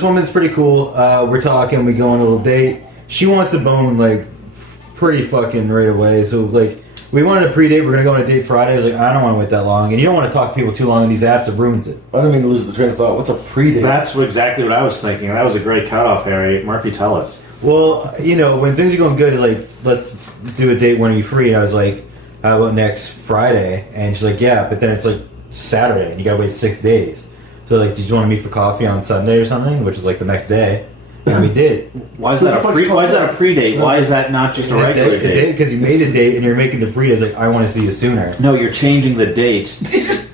this woman's pretty cool. We're talking, we go on a little date. She wants to bone, like, pretty fucking right away. So, like, we wanted a pre-date. We're going to go on a date Friday. I was like, I don't want to wait that long. And you don't want to talk to people too long on these apps. It ruins it. I don't mean to lose the train of thought. What's a pre-date? That's exactly what I was thinking. That was a great cutoff, Harry. Murphy, tell us. Well, you know, when things are going good, like, let's do a date when you're free. And I was like, how about next Friday? And she's like, yeah, but then it's like Saturday and you got to wait 6 days. So, like, did you want to meet for coffee on Sunday or something? Which was like the next day. And we did. Why is that a pre-date? Why is that not just a regular date? Because you made a date and you're making the pre-date. It's like, I want to see you sooner. No, you're changing the date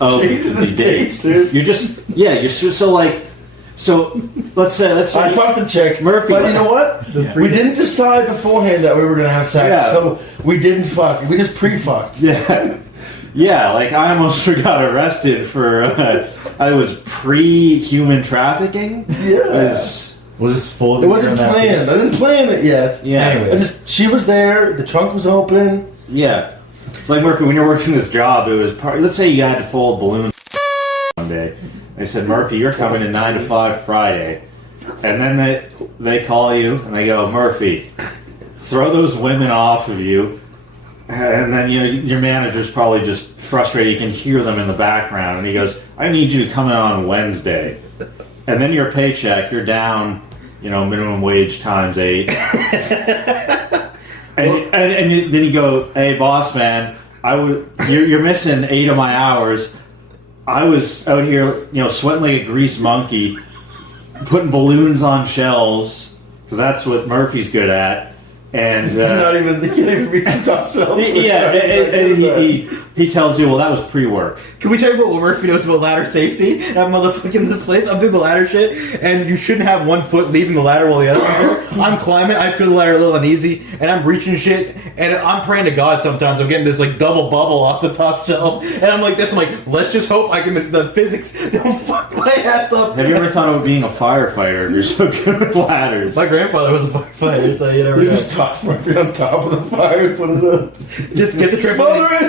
of the date. Dude. You're just, you're so like, so let's say I fucked the chick, Murphy. But you know what? We didn't decide beforehand that we were going to have sex, so we didn't fuck. We just pre-fucked. Yeah. Yeah, like I almost got arrested for, I was pre-human trafficking. Yeah. We'll just fold it wasn't planned. I didn't plan it yet. Yeah. Anyway. She was there. The trunk was open. Yeah. Like Murphy, when you're working this job, it was let's say you had to fold balloons one day. They said, Murphy, you're coming in 9 to 5 Friday. And then they call you and they go, Murphy, throw those women off of you. And then your manager's probably just frustrated. You can hear them in the background. And he goes, I need you to come in on Wednesday. And then your paycheck, you're down, minimum wage times 8. and then you go, hey, boss man, you're missing 8 of my hours. I was out here, sweating like a greased monkey, putting balloons on shelves, because that's what Murphy's good at. And he can't even reach the top shelves. He tells you, well, that was pre-work. Can we talk about what Murphy knows about ladder safety? That motherfucking this place. I'm doing the ladder shit, and you shouldn't have one foot leaving the ladder while the other one's there. I'm climbing, I feel the ladder a little uneasy, and I'm reaching shit, and I'm praying to God sometimes. I'm getting this like double bubble off the top shelf, and I'm like this. I'm like, let's just hope I can. The physics don't fuck my ass up. Have you ever thought of being a firefighter if you're so good with ladders? My grandfather was a firefighter, so you never know. Just toss Murphy on top of the fire and put it up. Just get the trip.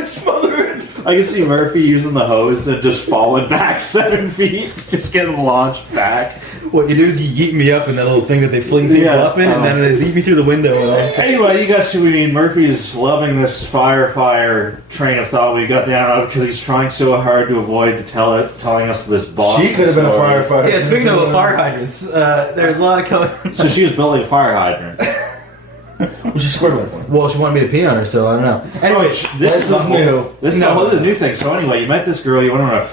Smother it. I can see Murphy using the hose and just falling back 7 feet, just getting launched back. What you do is you yeet me up in that little thing that they fling people up in, and then they yeet me through the window. Anyway, you guys see what I mean. Murphy is loving this fire train of thought we got down because he's trying so hard to avoid telling us this boss. She could have been a firefighter. Yeah, speaking of fire hydrants, there's a lot of coming. So she was building a fire hydrant. Well, she squirted like one. Well, she wanted me to pee on her, so I don't know. Anyway, this is new. This is a new thing. So anyway, you met this girl. You went on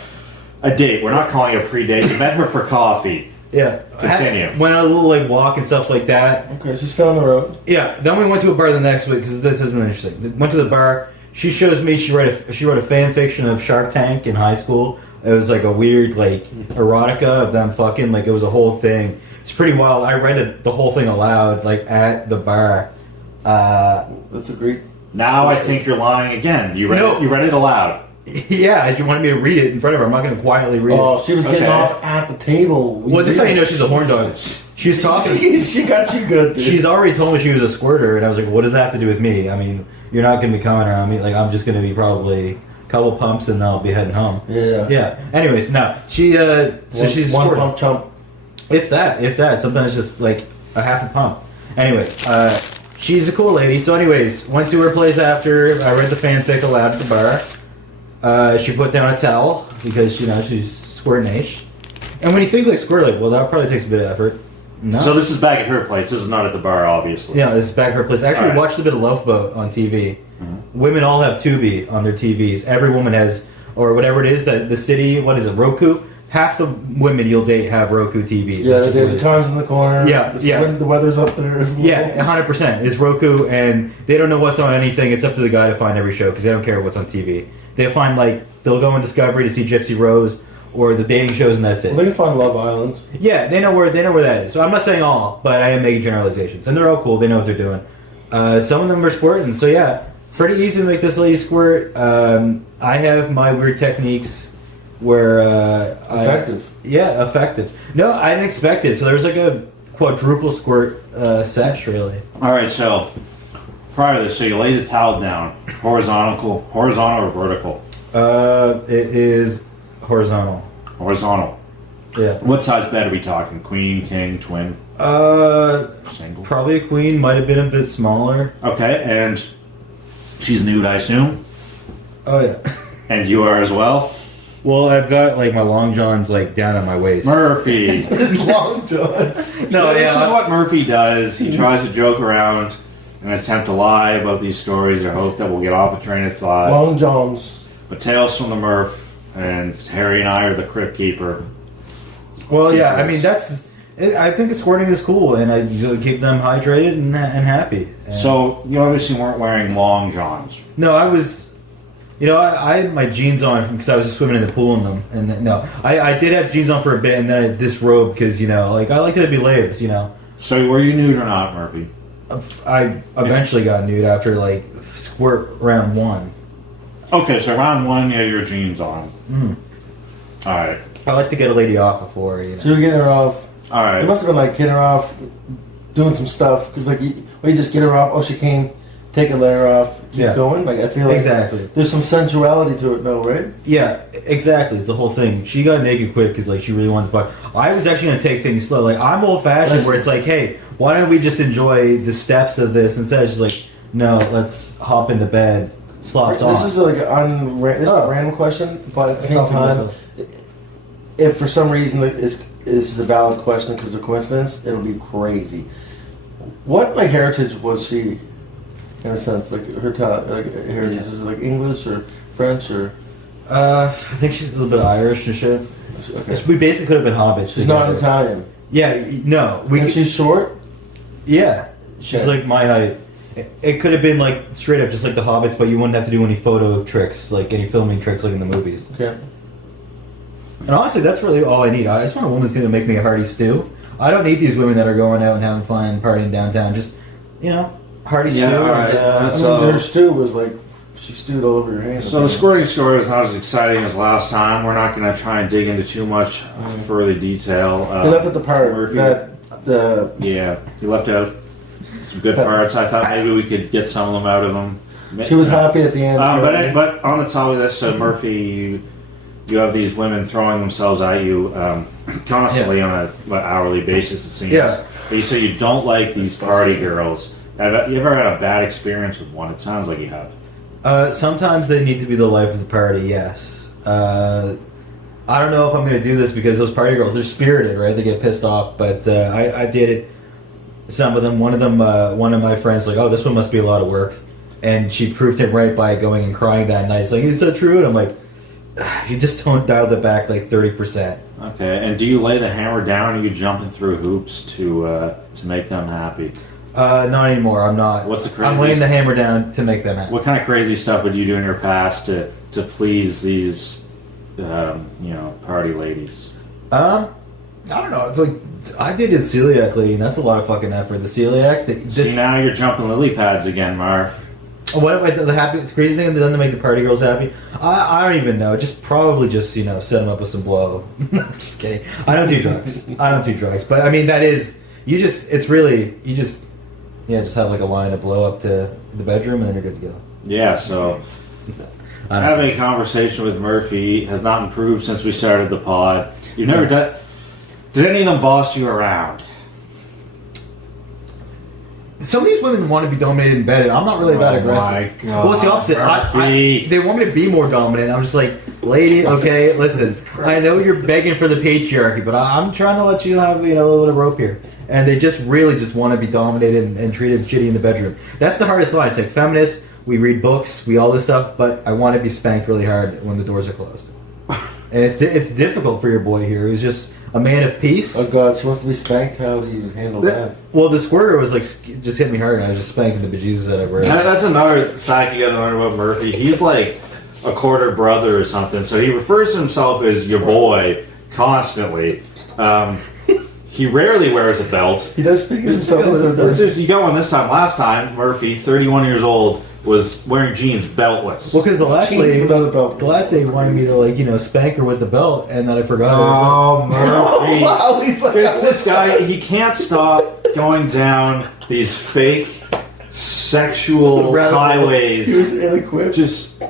a date. We're not calling it a pre-date. You met her for coffee. Yeah. Continue. Went on a little like walk and stuff like that. Okay, she's found the road. Yeah. Then we went to a bar the next week because this isn't interesting. Went to the bar. She shows me she wrote a fan fiction of Shark Tank in high school. It was like a weird like erotica of them fucking. Like it was a whole thing. It's pretty wild. I read the whole thing aloud like at the bar. That's a great. Now I think you're lying again. You read it aloud. Yeah, she wanted me to read it in front of her. I'm not going to quietly read it. Oh, she was getting off at the table. Well, this is how you know she's a horn dog. She's talking. She got you good, dude. She's already told me she was a squirter, and I was like, what does that have to do with me? I mean, you're not going to be coming around me. Like, I'm just going to be probably a couple pumps, and then I'll be heading home. Yeah. Yeah. Anyways, no. She's one pump chump. If that. Sometimes just like a half a pump. Anyway, she's a cool lady. So anyways, went to her place after. I read the fanfic aloud at the bar. She put down a towel because, she's squirting-ish. And when you think like squirt, like, well, that probably takes a bit of effort. No. So this is back at her place. This is not at the bar, obviously. Yeah, this is back at her place. Actually, we watched a bit of Loaf Boat on TV. Mm-hmm. Women all have Tubi on their TVs. Every woman has, or whatever it is, that the city, what is it, Roku? Half the women you'll date have Roku TVs. Yeah, they have the Times in the corner. Yeah, The weather's up there as well. Yeah, 100%. It's Roku, and they don't know what's on anything. It's up to the guy to find every show because they don't care what's on TV. They'll find, they'll go on Discovery to see Gypsy Rose or the dating shows, and that's it. Well, they can find Love Island. Yeah, they know where that is. So I'm not saying all, but I am making generalizations. And they're all cool. They know what they're doing. Some of them are squirting. So, yeah, pretty easy to make this lady squirt. I have my weird techniques where... effective. Effective. No, I didn't expect it. So there was like a quadruple squirt sesh, really. All right, so prior to this, so you lay the towel down, horizontal or vertical? It is horizontal. Horizontal. Yeah. What size bed are we talking? Queen, king, twin? Single? Probably a queen. Might have been a bit smaller. Okay, and she's nude, I assume? Oh, yeah. And you are as well? Well, I've got, like, my long johns, like, down at my waist. Murphy! His long johns. No, this is what Murphy does. He tries to joke around and attempt to lie about these stories or hope that we'll get off a train of thought. Long johns. But Tales from the Murph, and Harry and I are the crypt keeper. Well, yeah, I mean, I think escorting is cool, and I keep them hydrated and happy. And So, you obviously weren't wearing long johns. no, I was, I had my jeans on because I was just swimming in the pool in them. And no, I did have jeans on for a bit, and then I disrobed because, like, I like to be layers, So, were you nude or not, Murphy? I eventually got nude after, like, squirt round 1. Okay, so round 1, you had your jeans on. Alright. I like to get a lady off before, So you're getting her off. Alright. It must have been like getting her off, doing some stuff. Because, like, you just get her off. Oh, she came. Take a layer off. Keep going. Like, I feel like Exactly. there's some sensuality to it, though, right? Yeah, exactly. It's the whole thing. She got naked quick because, like, she really wanted to fuck. I was actually going to take things slow. Like, I'm old-fashioned where it's like, hey, why don't we just enjoy the steps of this instead of just like, no, let's hop into bed, slops on. This is like a random question, but at the same time, if for some reason this is a valid question because of coincidence, it'll be crazy. What, like, heritage was she, in a sense? Like, her heritage, is it like English or French or? I think she's a little bit Irish and shit. Okay. We basically could have been hobbits. She's not Italian. Yeah, no. And she's short? Yeah, she's Okay. like my height. It could have been like straight up just like the hobbits, but you wouldn't have to do any photo tricks, like any filming tricks like in the movies. Okay. And honestly, that's really all I need. I just want a woman who's going to make me a hearty stew. I don't need these women that are going out and having fun and partying downtown. Just, hearty stew. all right. And, Her stew was like, she stewed all over your hands. So the squirting story is not as exciting as last time. We're not going to try and dig into too much further detail. They left at the part Murphy- that Yeah, he left out some good parts. I thought maybe we could get some of them out of him. she was happy at the end. But on the top of this, Murphy, you have these women throwing themselves at you constantly on an hourly basis, it seems. Yeah. But you say you don't like these party girls. Have you ever had a bad experience with one? It sounds like you have. sometimes they need to be the life of the party, yes. I don't know if I'm going to do this because those party girls, they're spirited, right? They get pissed off, but I dated some of them. One of my friends, like, oh, this one must be a lot of work. And she proved him right by going and crying that night. It's like, it's so true. And I'm like, you just don't dial it back like 30%. Okay, and do you lay the hammer down or are you jumping through hoops to make them happy? Not anymore. I'm not. What's the craziest? I'm laying the hammer down to make them happy. What kind of crazy stuff would you do in your past to please these party ladies? I don't know. It's like I dated a celiac lady, and that's a lot of fucking effort. The celiac. See, now you're jumping lily pads again, Marv. What the crazy thing done to make the party girls happy? I don't even know. Set them up with some blow. I'm just kidding. I don't do drugs. But I mean, just have like a line of blow up to the bedroom, and then you're good to go. Yeah. So having a conversation with Murphy has not improved since we started the pod. You've never done. Did any of them boss you around? Some of these women want to be dominated in bed, and I'm not really that aggressive. Well, it's the opposite. They want me to be more dominant. I'm just like, lady, okay, listen. I know you're begging for the patriarchy, but I'm trying to let you have a little bit of rope here. And they just really just want to be dominated and treated shitty in the bedroom. That's the hardest line. It's like feminists, we read books, we all this stuff, but I want to be spanked really hard when the doors are closed. And it's difficult for your boy here, who's just a man of peace. Oh God, she wants to be spanked. How do you handle that? Well, the squirter was like, just hit me hard, and I was just spanking the bejesus out of her. That's another fact you got to learn about Murphy. He's like a quarter brother or something, so he refers to himself as your boy constantly. He rarely wears a belt. He does speak of himself as You got one this time. Last time, Murphy, 31 years old, was wearing jeans beltless. Well, because the last day he wanted me to spank her with the belt, and then I forgot. Oh, Murphy! Wow, he's like, This guy, he can't stop going down these fake sexual highways. He was ill-equipped. Just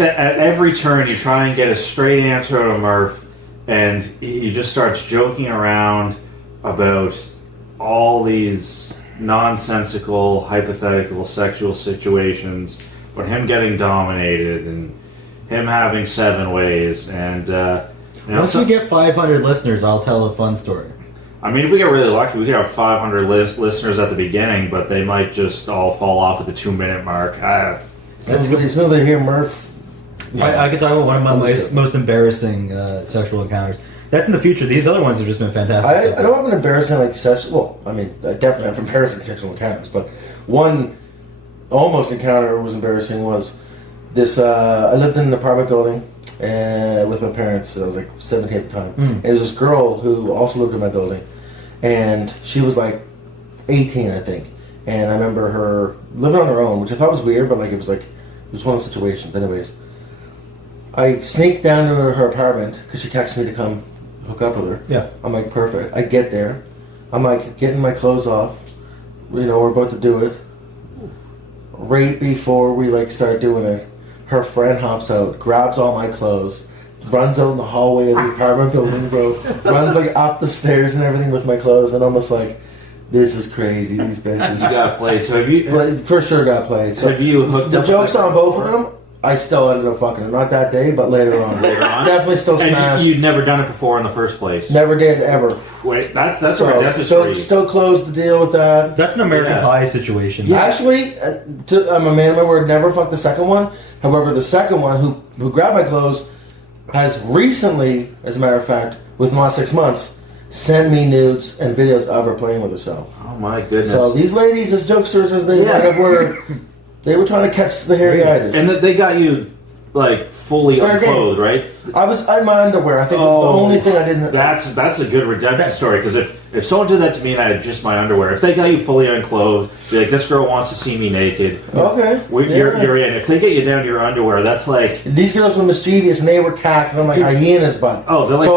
at every turn, you try and get a straight answer out of Murph, and he just starts joking around about all these nonsensical, hypothetical sexual situations, but him getting dominated and him having 7 ways, and once we get 500 listeners, I'll tell a fun story. I mean, if we get really lucky, we could have 500 listeners at the beginning, but they might just all fall off at the 2-minute mark. That's good. As soon as they hear Murph, I could talk about one of my most embarrassing sexual encounters. That's in the future. These other ones have just been fantastic. I don't have an embarrassing like sexual. Well, I mean, I definitely have embarrassing sexual encounters, but one almost encounter was embarrassing. Was this? I lived in an apartment building with my parents. I was like 17 at the time. And there was this girl who also lived in my building, and she was like 18, I think. And I remember her living on her own, which I thought was weird, but it was one of the situations. Anyways, I sneaked down to her apartment because she texted me to come hook up with her. Yeah. I'm like, perfect. I get there. I'm like getting my clothes off. We're about to do it. Right before we start doing it, her friend hops out, grabs all my clothes, runs out in the hallway of the apartment building, bro. Runs up the stairs and everything with my clothes, and almost like, this is crazy. These bitches. You got played. So have you? For sure, got played. So have you hooked the up jokes with on both of them. I still ended up fucking her. Not that day, but later on. Definitely still smashed. And you'd never done it before in the first place. Never did ever. Wait, that's a redemption. Still closed the deal with that. That's an American Pie situation. Yeah. Actually, I'm a man of my word. Never fucked the second one. However, the second one, who grabbed my clothes, has recently, as a matter of fact, within the last 6 months, sent me nudes and videos of her playing with herself. Oh my goodness! So these ladies, as jokesters as they were. They were trying to catch the hairy-itis. And they got you, fully unclothed, right? I was in my underwear. I think it was the only thing I didn't... That's a good redemption story, because if someone did that to me and I had just my underwear, if they got you fully unclothed, be like, this girl wants to see me naked. Okay. You're in. If they get you down to your underwear, that's like... These girls were mischievous, and they were cacked, and I'm like, hyenas, but... Oh, they're like... So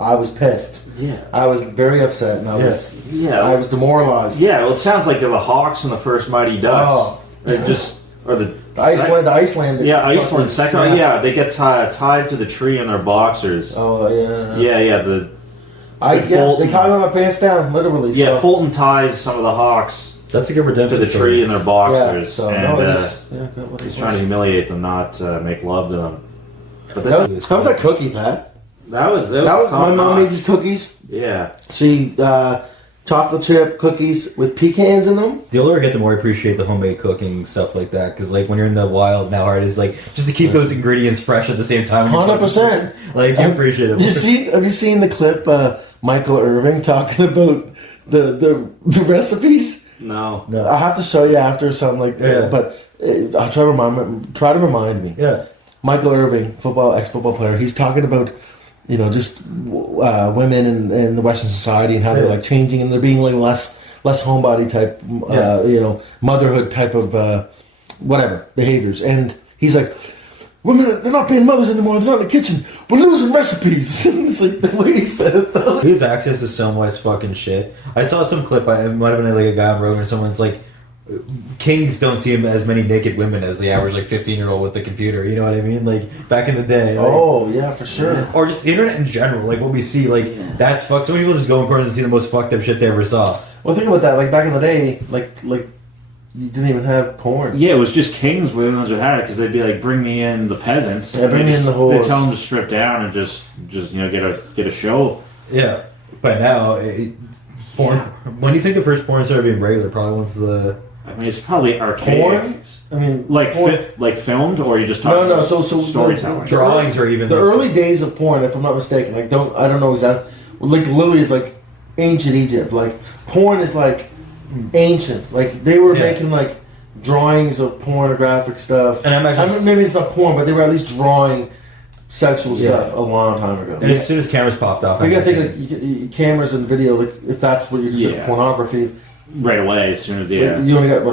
I was pissed. Yeah. I was very upset, and I was demoralized. Yeah, well, it sounds like they're the Hawks and the first Mighty Ducks. Oh. They're just... Or the Iceland. Yeah, Iceland. Second, they get tied to the tree in their boxers. Oh, yeah. Yeah. They caught my pants down, literally. Yeah, so. Fulton ties some of the Hawks. That's a good redemption to the tree in their boxers. Yeah, so, and he's trying to humiliate them, not make love to them. But how was that cookie, Pat? That was my mom made these cookies. Yeah. She chocolate chip cookies with pecans in them. The older I get, the more I appreciate the homemade cooking stuff like that. Because when you're in the wild now, hard is just to keep those ingredients fresh at the same time. 100%. You appreciate it. Have you seen the clip Michael Irving talking about the recipes? No. I'll have to show you after something like that. Yeah. But I'll try to remind me. Yeah. Michael Irving, ex-football player. He's talking about just women in the Western society and how they're changing and they're being less homebody type, motherhood type of whatever behaviors. And he's like, women, they're not being mothers anymore. They're not in the kitchen. We're losing recipes. It's like the way he said it though. We have access to so much fucking shit. I saw some clip. It might have been a guy on Rogan or someone's like, kings don't see as many naked women as the average 15-year-old with the computer. You know what I mean? Back in the day. Yeah, for sure. Or just the internet in general. What we see, that's fucked. So many people just go in corners and see the most fucked up shit they ever saw. Well, think about that. Back in the day, you didn't even have porn. Yeah, it was just kings were the ones who had it because they'd be like, "Bring me in the peasants." Yeah, bring me in the whores. They tell them to strip down and just get a show. Yeah, but now porn. When do you think the first porn started being regular? Probably once the. I mean, it's probably archaic. Porn? I mean, filmed, or you just talking no. about So storytelling, drawings, or even the early days of porn, if I'm not mistaken. I don't know exactly. Lily is ancient Egypt. Porn is ancient. They were making drawings of pornographic stuff. And I imagine maybe it's not porn, but they were at least drawing sexual stuff a long time ago. And as soon as cameras popped off, you gotta think cameras and video. If that's what you consider pornography. Right away, as soon as you only got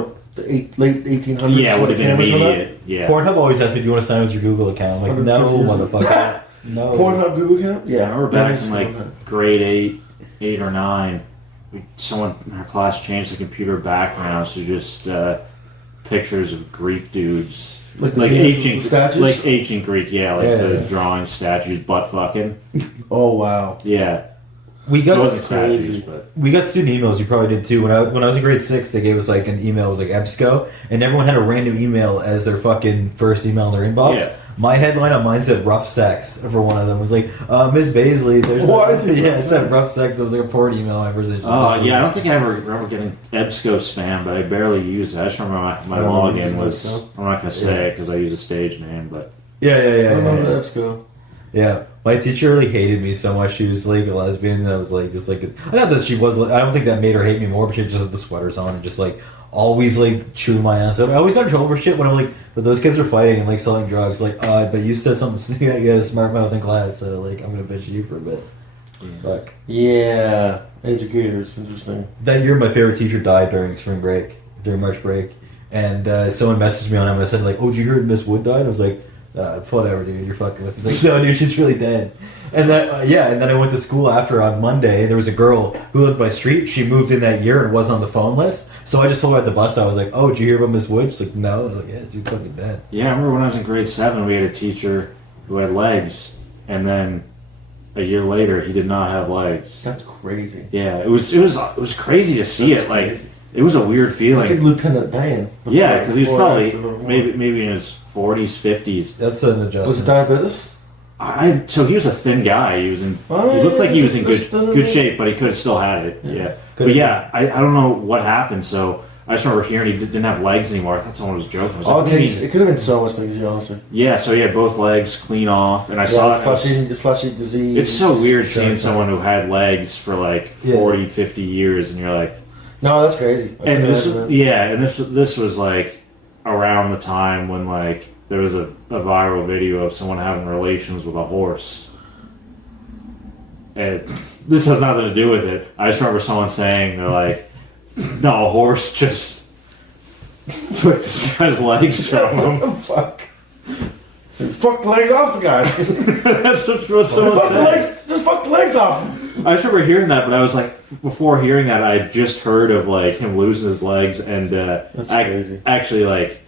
late 1800s. Yeah, it would have been immediate. Yeah. Pornhub always asked me, "Do you want to sign with your Google account?" I'm like, no, motherfucker. No. Pornhub Google account? Yeah. I remember back in grade 8 or 9, someone in our class changed the computer background, so just pictures of Greek dudes. Like ancient statues? Like ancient Greek, the drawing statues, butt fucking. Oh, wow. Yeah. We It got wasn't statues, but... We got student emails. You probably did too. When I was in grade 6, they gave us like an email. It was like EBSCO, and everyone had a random email as their fucking first email in their inbox. Yeah. My headline on mine said rough sex for one of them. It was like, Miss Baisley, there's What? it said rough sex. It was like a forward email conversation. Oh, yeah, I don't think I ever remember getting EBSCO spam, but I barely used it. I just remember my login was... I'm not going to say it because I use a stage name, but... Yeah. I remember EBSCO. Yeah, my teacher really hated me so much. She was like a lesbian, and I was like, just like, not that she was. I don't think that made her hate me more, but she just had the sweaters on and just like always like chewing my ass up. I always got in trouble for shit when I'm like, but those kids are fighting and like selling drugs. Like, but you said something. You had a smart mouth in class, so like I'm gonna bitch at you for a bit. Fuck. Yeah, educators, interesting. That year, my favorite teacher died during spring break, during March break, and someone messaged me on him and I said like, "Oh, did you hear Miss Wood died?" I was like. Whatever, dude. You're fucking with me. He's like, no, dude, she's really dead. And then, and then I went to school after on Monday. There was a girl who lived by street. She moved in that year and wasn't on the phone list. So I just told her at the bus stop, I was like, oh, did you hear about Miss Wood? She's like, no. I was like, yeah, she's fucking dead. Yeah, I remember when I was in grade 7, we had a teacher who had legs, and then a year later, he did not have legs. That's crazy. Yeah, it was crazy to see it. Like, crazy. it was a weird feeling. It's like Lieutenant Dan. Yeah, because he was probably maybe in his 40s, 50s. That's an adjustment. Was it diabetes? So he was a thin guy. He looked like he was in good shape, but he could have still had it. Yeah. But yeah, I don't know what happened. So I just remember hearing he didn't have legs anymore. I thought someone was joking. I was like, it could have been so much things, honestly. Yeah, so he had both legs clean off, and I saw it. Fleshy disease. It's so weird seeing someone who had legs for like 40, 50 years, and you're like, no, that's crazy. And this was like around the time when like there was a viral video of someone having relations with a horse. And this has nothing to do with it. I just remember someone saying they're like, no, a horse just took this guy's legs from him. What the fuck? Fuck the legs off the guy. That's what someone said. Just fuck the legs off him. I just remember hearing that, but I was like, before hearing that, I had just heard of like him losing his legs and that's crazy. Actually like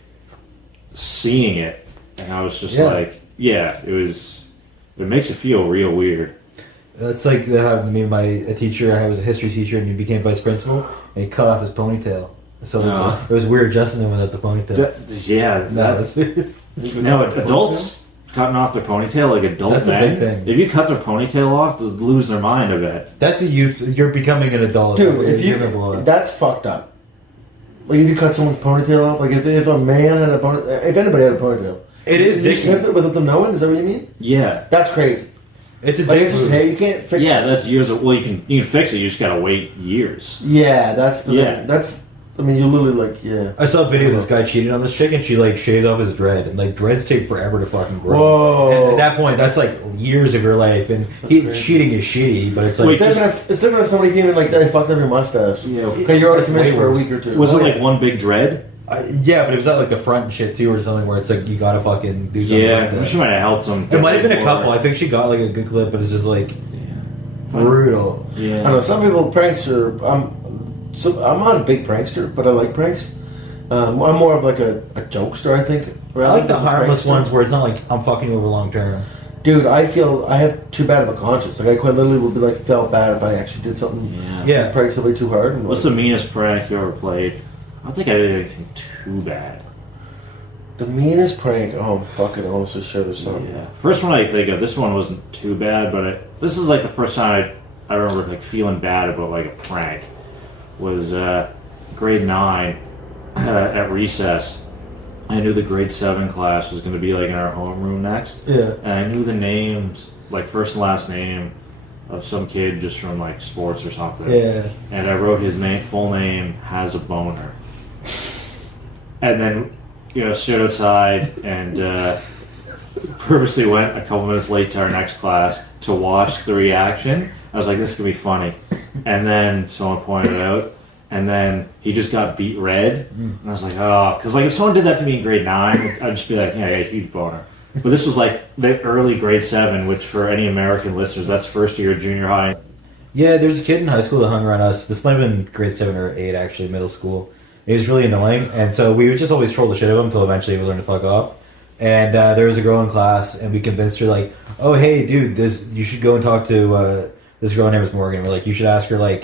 seeing it, and I was just like, yeah, it makes it feel real weird. That's like that happened to me. A teacher, I was a history teacher, and he became vice principal, and he cut off his ponytail. So it was weird adjusting him without the ponytail. Adults cutting off their ponytail, like adult That's men. a big thing. If you cut their ponytail off, they'll lose their mind. I bet. That's a youth. You're becoming an adult, dude. That's fucked up. Like if you cut someone's ponytail off, like if a man had a ponytail, if anybody had a ponytail, it is. You snipped it without them knowing. Is that what you mean? Yeah, that's crazy. It's a like it's just hey, you can't fix. Yeah, it. That's years. Well, you can fix it. You just gotta wait years. Yeah, that's. I mean, you literally like I saw a video of this guy cheating on this chick, and she like shaved off his dread, and like dreads take forever to fucking grow. Whoa! And at that point, that's like years of her life, and cheating is shitty, but it's like it's different if somebody came in like, "I fucked up your mustache." Yeah, okay, you're on commission for a week or two. Was it like one big dread? Yeah, but it was at like the front and shit too, or something where it's like you gotta fucking do something. Yeah, like that. She might have helped him. It might have been a couple. I think she got like a good clip, but it's just like brutal. Yeah, I know some people pranks are. I'm not a big prankster, but I like pranks. I'm more of like a jokester, I think. I like the harmless ones where it's not like I'm fucking over long term. Dude, I feel I have too bad of a conscience. Like I quite literally would be like felt bad if I actually did something. Yeah. Prank somebody too hard. And what's the meanest prank you ever played? I don't think I did anything too bad. The meanest prank? Oh, fucking honestly, sure there's something. Yeah. First one I think of, this one wasn't too bad, but this is like the first time I remember like feeling bad about like a prank. Was grade 9 at recess. I knew the grade 7 class was going to be like in our homeroom next. Yeah. And I knew the names, like first and last name of some kid just from like sports or something. Yeah. And I wrote his full name, has a boner. And then, stood outside and purposely went a couple minutes late to our next class to watch the reaction. I was like, this is going to be funny. And then someone pointed it out, and then he just got beat red. And I was like, oh, because like if someone did that to me in grade 9, I'd just be like, yeah, I got a huge boner. But this was like the early grade 7, which for any American listeners, that's first year of junior high. Yeah, there was a kid in high school that hung around us. This might have been grade 7 or 8, actually, middle school. He was really annoying, and so we would just always troll the shit out of him until eventually we learned to fuck off. And there was a girl in class, and we convinced her like, "Oh, hey, dude, you should go and talk to this girl. Her name is Morgan. We're like, you should ask her like,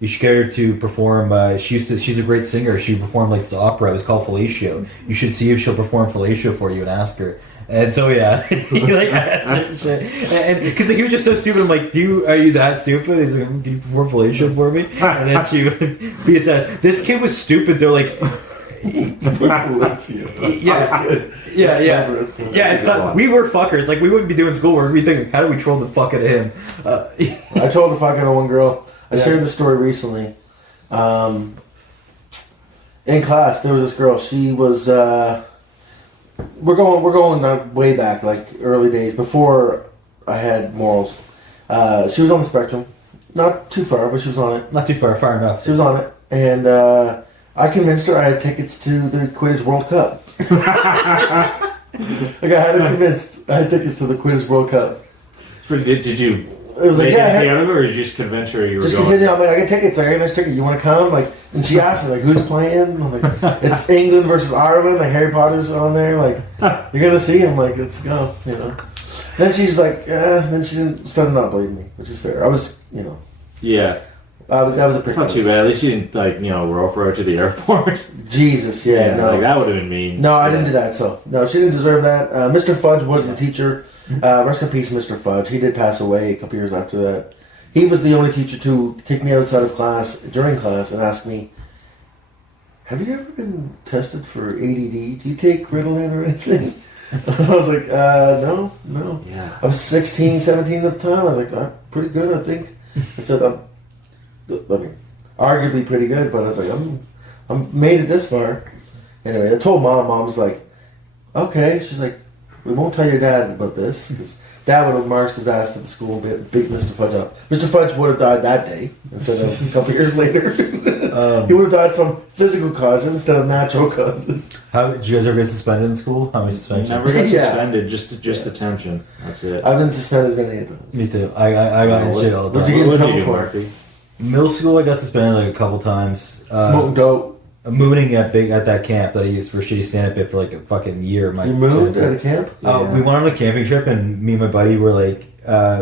you should get her to perform. She's a great singer. She performed like this opera. It was called Fellatio. You should see if she'll perform Fellatio for you and ask her." And so yeah, he like answered shit, and because like, he was just so stupid. I'm like, are you that stupid? He's like, "Can you perform Fellatio for me?" And then she would be assessed. This kid was stupid. They're like. It's not, we were fuckers. Like we wouldn't be doing schoolwork. We'd be thinking, how do we troll the fuck out of him? I trolled the fuck out of one girl. I shared this story recently. In class, there was this girl. She was. We're going way back, like early days before I had morals. She was on the spectrum, not too far, but she was on it. Not too far, far enough. She was on it, and I convinced her I had tickets to the Quidditch World Cup. Like I had her convinced I had tickets to the Quidditch World Cup. Did you? It was like, yeah, or did you just convince her you were just going? Continue. I'm like, I got tickets. I got a nice ticket. You want to come? Like, and she asked me, like, who's playing? I'm like, it's England versus Ireland. Like Harry Potter's on there. Like, you're gonna see him. Like, let's go. You know. Then she's like, then she started not believing me, which is fair. I was, you know. Yeah. That was a pretty. It's not too bad. At least you didn't rope her to the airport. Jesus, yeah, no, like that would have been mean. No, I didn't do that. So no, she didn't deserve that. Mr. Fudge was the teacher. Rest in peace, Mr. Fudge. He did pass away a couple years after that. He was the only teacher to take me outside of class during class and ask me, "Have you ever been tested for ADD? Do you take Ritalin or anything?" I was like, no. Yeah. I was 16, 17 at the time. I was like, I'm pretty good, I think. I said, arguably pretty good, but I was like, I'm made it this far. Anyway, I told Mom. Mom was like, okay. She's like, we won't tell your dad about this because Dad would have marched his ass to the school and beat Mr. Fudge up. Mr. Fudge would have died that day instead of a couple years later. He would have died from physical causes instead of natural causes. How did you guys ever get suspended in school? How many suspensions? Never got suspended. Just detention. That's it. I've been suspended many times. Me too. I got in shit all the time. What'd you get in trouble for? Murphy? Middle school, I got suspended like a couple times. Smoking dope. Mooning at that camp that I used for shitty stand-up bit for like a fucking year. You moved at a camp? We went on a camping trip, and me and my buddy were like,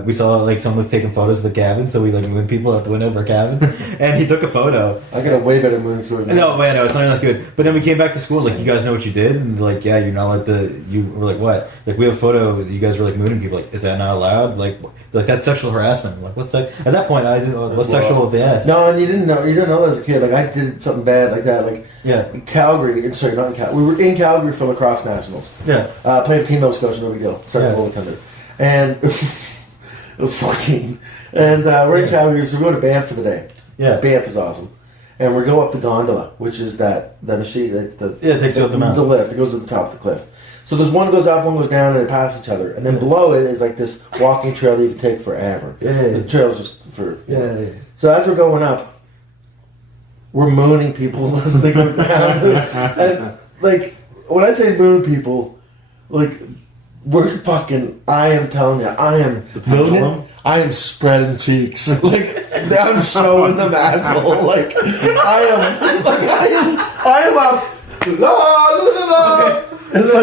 we saw like someone was taking photos of the cabin, so we like mooned people out the window of our cabin, and he took a photo. I got a way better mooning story. No, man, no, it's not even that good. But then we came back to school, like, you guys know what you did? And like, yeah, you're not allowed to. You were like, what? Like, we have a photo that you guys were like mooning people. Like, is that not allowed? Like that's sexual harassment. I'm like, what's that? At that point, I didn't know what's sexual with the ass. No, and you didn't know that as a kid. Like I did something bad like that. Like in Calgary. Sorry, not in Calgary. We were in Calgary for lacrosse nationals. Yeah. Playing for Team Nova Scotia, no big deal. Started goaltender, and it was 14. And we're in Calgary, so we go to Banff for the day. Yeah. Banff is awesome. And we go up the gondola, which is the machine. It takes you up the mountain. The lift. It goes to the top of the cliff. So there's one goes up, one goes down, and they pass each other. And then below it is like this walking trail that you can take forever. Yeah. The trail's just for... Yeah. So as we're going up, we're mooning people as they go down. And, like, when I say moon people, like, we're fucking... I am telling you, I am mooning. I am spreading cheeks. Like, I'm showing them asshole. Like, I am up. La, la, la, la. Okay. It's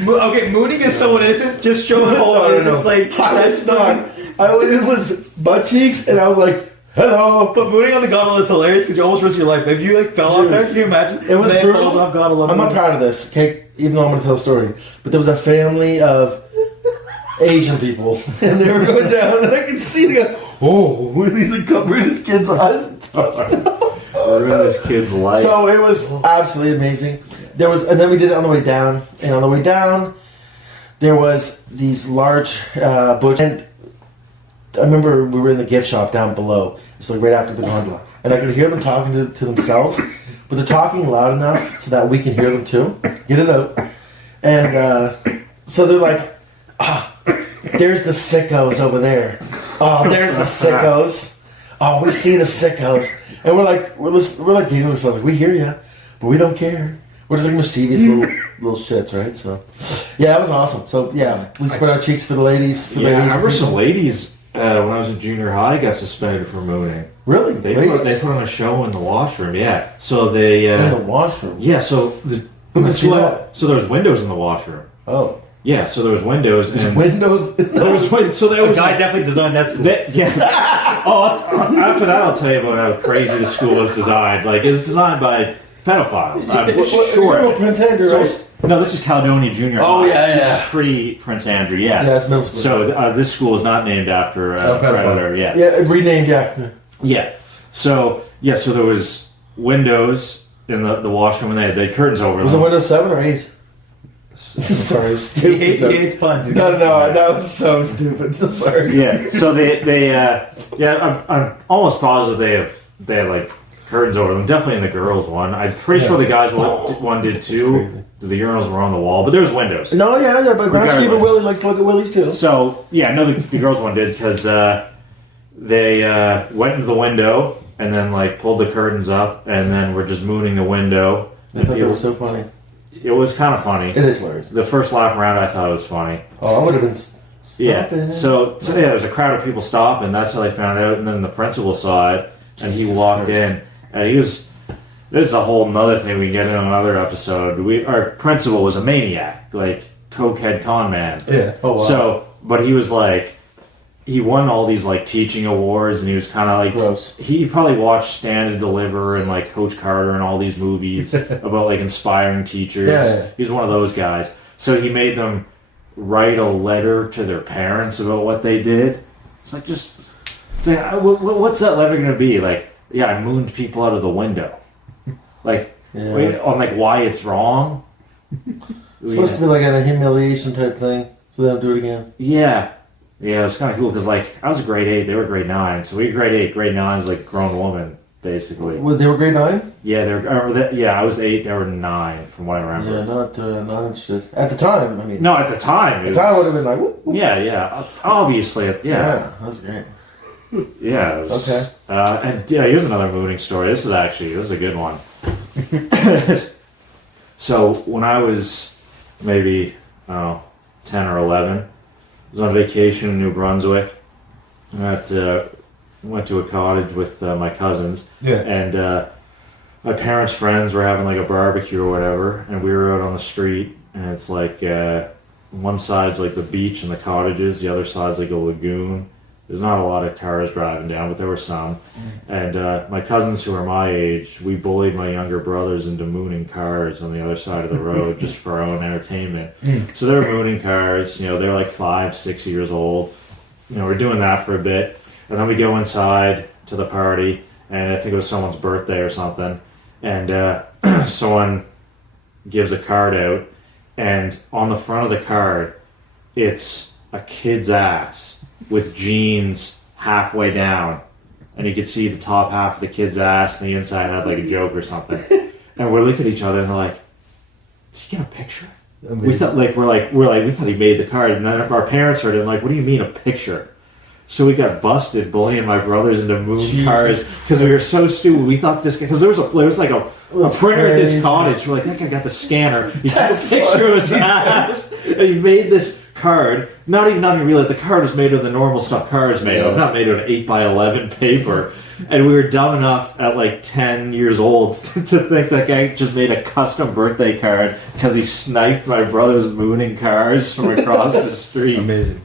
like mooning is someone innocent, just showing the whole. It's just like that's not. It was butt cheeks, and I was like, "Hello." But mooning on the gondola is hilarious because you almost risk your life. If you like fell off there, can you imagine? It was brutal. Falls off gondola. I'm not proud of this, okay? Even though I'm going to tell a story, but there was a family of Asian people, and they were going down, and I could see the guy. Oh, he's like covering his kid's eyes. Ruined his kid's life. So it was absolutely amazing. And then we did it on the way down. And on the way down, there was these large bushes. And I remember we were in the gift shop down below. It's like right after the gondola. And I could hear them talking to themselves. But they're talking loud enough so that we can hear them too. Get it out. And so they're like, there's the sickos over there. Oh, there's the sickos. Oh, we see the sickos. And we're like dealing with something. We hear you, but we don't care. We're just like mischievous little shits, right? So, yeah, that was awesome. So, yeah, we spread our cheeks for the ladies. I remember some ladies when I was in junior high, I got suspended for mooning. Really? They put on a show in the washroom. Yeah. So they in the washroom. Yeah. So so there's windows in the washroom. Oh. Yeah. So there was windows. There's windows. So there was guy definitely designed that school. Yeah. After that, I'll tell you about how crazy the school was designed. Like it was designed by pedophiles. I'm sure. Prince Andrew, right? No, this is Caledonia Junior Oh, High. yeah. This is pre-Prince Andrew, yeah. Yeah, it's middle school. So this school is not named after a predator, yeah. Yeah, renamed, yeah. Yeah. So there was windows in the washroom, and they had curtains over them. Was it Windows 7 or 8? Sorry, stupid. He hates puns. No, that was so stupid. I'm sorry. Yeah, so I'm almost positive they have like curtains over them. Definitely in the girls' one. I'm pretty sure the guys' one did too. Because the urinals were on the wall, but there's windows. No, yeah, but groundskeeper Willie likes to look at Willie's too. So, yeah, no, the girls' one did, because they went into the window and then, like, pulled the curtains up and then were just mooning the window. I thought that was so funny. It was kind of funny. It is hilarious. The first lap around, I thought it was funny. Oh, I would have been Yeah, so there was a crowd of people stopping, that's how they found out, and then the principal saw it, and he walked in, and he was... This is a whole nother thing we can get in another episode. Our principal was a maniac, like cokehead con man. Yeah. Oh wow. So, but he was like, he won all these like teaching awards, and he was kind of like, gross. He probably watched Stand and Deliver and like Coach Carter and all these movies about like inspiring teachers. Yeah. He's one of those guys. So he made them write a letter to their parents about what they did. It's like what's that letter going to be? Like, yeah, I mooned people out of the window. Like, on like why it's wrong. It's supposed to be like a humiliation type thing, so they don't do it again. Yeah, it was kind of cool because like I was a grade 8, they were grade 9, so we were grade 8, grade 9 is like grown woman basically. Well, they were grade 9. Yeah, I was 8, they were 9 from what I remember. Yeah, not interested at the time. I mean, no, at the time, the guy would have been like, whoop, whoop. Yeah, obviously, Yeah, that's great. Yeah. It was, okay. And yeah, here's another mooning story. This is a good one. So when I was maybe 10 or 11, I was on vacation in New Brunswick. Went to a cottage with my cousins. Yeah. And my parents' friends were having like a barbecue or whatever, and we were out on the street, and it's like one side's like the beach and the cottages, the other side's like a lagoon. There's not a lot of cars driving down, but there were some. And my cousins who are my age, we bullied my younger brothers into mooning cars on the other side of the road just for our own entertainment. So they were mooning cars, they were like 5, 6 years old. We're doing that for a bit. And then we go inside to the party, and I think it was someone's birthday or something. And someone gives a card out, and on the front of the card, it's a kid's ass with jeans halfway down, and you could see the top half of the kid's ass, and the inside had like a joke or something. And we're looking at each other and we're like, "Did you get a picture?" Amazing. We thought we thought he made the card, and then our parents heard it and like, "What do you mean a picture?" So we got busted bullying my brothers into moon cars because we were so stupid. We thought this guy, because there was like a printer at this cottage. We're like, that guy got the scanner. He took a picture of his ass, and he made this card. Not even realize the card was made of the normal stuff cars made of, not made of 8x11 paper. And we were dumb enough at like 10 years old to think that guy just made a custom birthday card because he sniped my brother's mooning cars from across the street. Amazing.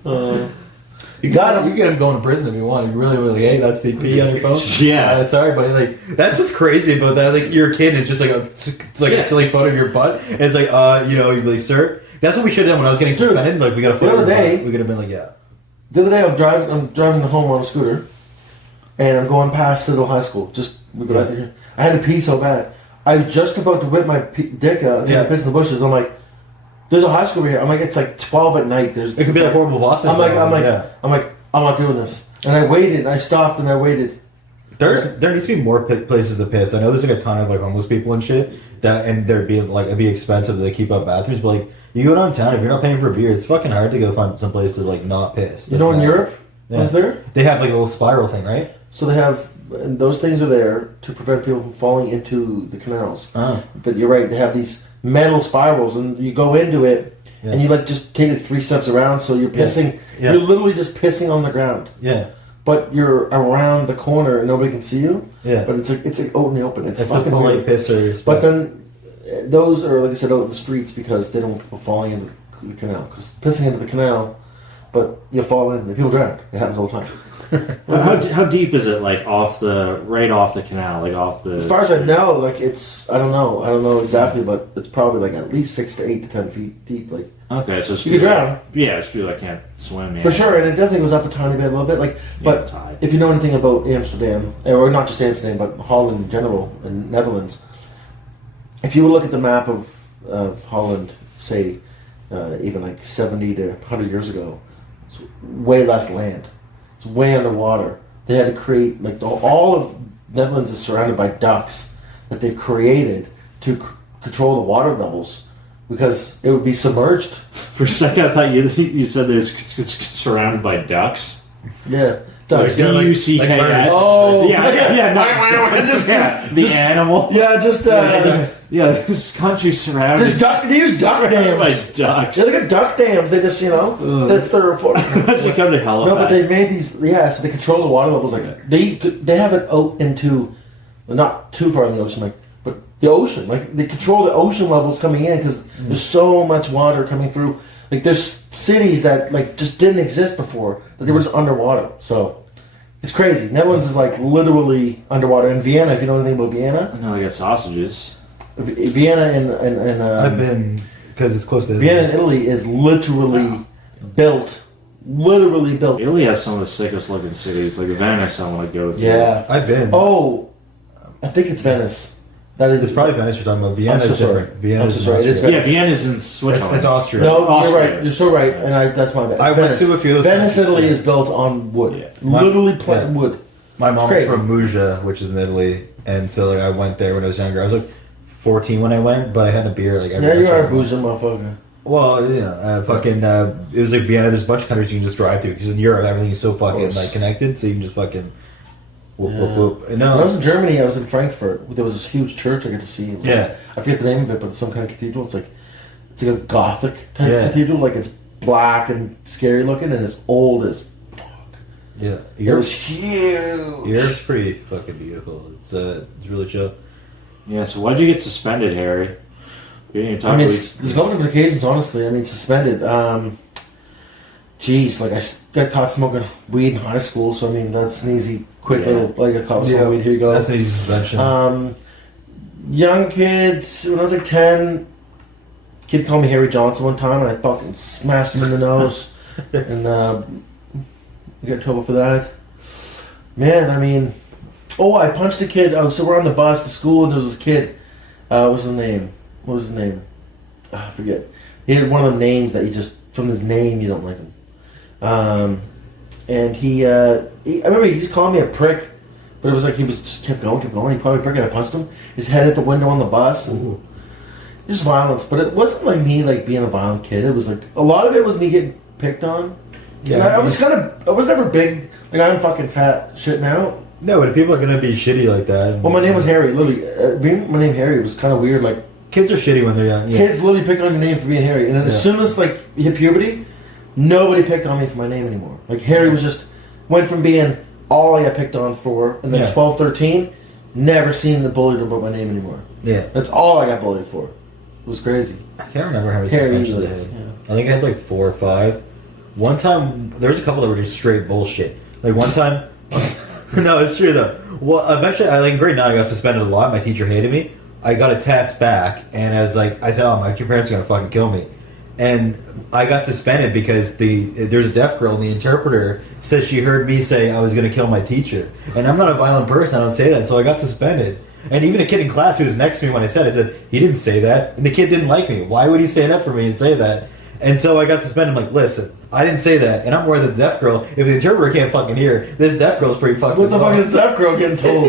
You got him. You get him going to prison if you want. You really hate that CP on your phone. Yeah. Sorry, buddy. Like that's what's crazy about that. Like you're a kid, and it's just like a silly photo of your butt. And it's like, you'd be like, sir. That's what we should have done when I was getting suspended. Like we got a photo. The other day, we could have been like, yeah. The other day, I'm driving home on a scooter, and I'm going past Citadel High School. I had to pee so bad. I was just about to whip my dick out, take a piss in the bushes. I'm like, there's a high school over here. I'm like, it's like 12 at night. It could be like horrible bosses. I'm like, I'm not doing this. And I waited. I stopped and I waited. There needs to be more places to piss. I know there's like a ton of like homeless people and shit and it'd be expensive to keep up bathrooms. But like you go downtown, if you're not paying for a beer, it's fucking hard to go find some place to like not piss. In Europe, was there? They have like a little spiral thing, right? So they have, and those things are there to prevent people from falling into the canals. Oh. But you're right, they have these metal spirals, and you go into it, and you like just take it 3 steps around, so you're pissing. You're literally just pissing on the ground. Yeah. But you're around the corner and nobody can see you. Yeah. But it's like out in the open. It's fucking a weird. pisser. But then those are, like I said, out in the streets because they don't want people falling into the canal. Because pissing into the canal, but you fall in and people drown. It happens all the time. How deep is it? Like right off the canal, like off the. As far as I know, like it's I don't know exactly, but it's probably like at least 6 to 8 to 10 feet deep. Like okay, so you could drown. Yeah, it's people that can't swim. For sure, and it definitely goes up a tiny bit, a little bit. Like, but if you know anything about Amsterdam, or not just Amsterdam, but Holland in general, and Netherlands, if you would look at the map of Holland, say even like 70 to 100 years ago, it's way less land. It's way underwater. They had to create like all of Netherlands is surrounded by ducks that they've created to control the water levels because it would be submerged. For a second, I thought you said that it's surrounded by ducks. Yeah, ducks. D-U-C-K-S. Oh, yeah. The animal. Yeah, just this country's surrounded. Just duck. They use duck dams. By ducks. Yeah, they got duck dams. They just that's their. They come to Halifax. No, but they made these. Yeah, so they control the water levels. Like they have it out into, not too far in the ocean, like but the ocean. Like they control the ocean levels coming in because there's so much water coming through. Like there's cities that like just didn't exist before that they were just underwater. So it's crazy. Netherlands is like literally underwater. And Vienna, if you know anything about Vienna, no, they got sausages. Vienna and I've been because it's close to Vienna in Italy is literally built. Literally built. Italy has some of the sickest looking cities. Like Venice, I want to go to. Yeah, I've been. Oh, I think it's Venice. That is. It's probably Venice you're talking about. Vienna is different. Vienna is sorry. Vienna's in Switzerland. It's Austria. No, Austria. you're right. You're so right, and that's my bad. I went to a few of those. Venice, Italy is built on wood. Yeah. Literally plain wood. My mom's from Muggia, which is in Italy, and so like I went there when I was younger. I was like 14 when I went, but I had a beer like every. Yeah, you are a bougie motherfucker. Well, it was like Vienna. There's a bunch of countries you can just drive through because in Europe everything is so fucking like connected, so you can just fucking. Whoop, whoop, whoop. When I was in Germany, I was in Frankfurt. There was this huge church I got to see. Yeah, I forget the name of it, but it's some kind of cathedral. It's like a Gothic type cathedral. Like it's black and scary looking, and it's old as fuck. Yeah, it was huge. Europe's pretty fucking beautiful. It's really chill. Yeah. So why'd you get suspended, Harry? There's a couple of occasions, honestly. I mean, suspended. Geez, like I got caught smoking weed in high school, so I mean that's an easy, quick little like a caught smoking weed. Here you go. That's an easy suspension. Young kid, when I was like 10, kid called me Harry Johnson one time, and I fucking smashed him in the nose, and I got in trouble for that. Man, I mean, I punched a kid. So we're on the bus to school, and there was this kid. What was his name? I forget. He had one of the names that you just from his name you don't like him. And I remember he just called me a prick, but it was like he was just kept going. He probably prick, and I punched him. His head hit the window on the bus, and just violence. But it wasn't like me like being a violent kid. It was like a lot of it was me getting picked on. Yeah, I was never big. Like I'm fucking fat shit now. No, but people are gonna be shitty like that. Well, my name was Harry. Literally, being my name Harry was kind of weird. Like kids are shitty when they're young. Yeah. Kids literally pick on your name for being Harry, and then as soon as like you hit puberty, nobody picked on me for my name anymore. Like Harry was just went from being all I got picked on for, and then 12, 13, never seen the bullied about my name anymore. Yeah, that's all I got bullied for. It was crazy. I can't remember how many suspensions I had. Yeah. I think I had like 4 or 5. One time, there was a couple that were just straight bullshit. Like one time, no, it's true though. Well, eventually, in grade 9, I got suspended a lot. My teacher hated me. I got a test back, and I said, my parents are gonna fucking kill me. And I got suspended because there's a deaf girl, and the interpreter said she heard me say I was gonna kill my teacher. And I'm not a violent person, I don't say that, so I got suspended. And even a kid in class who was next to me when I said, he didn't say that. And the kid didn't like me. Why would he stand up for me and say that? And so I got suspended. I'm like, listen, I didn't say that. And I'm more than the deaf girl. If the interpreter can't fucking hear, this deaf girl's pretty fucking What the fuck is deaf girl getting told?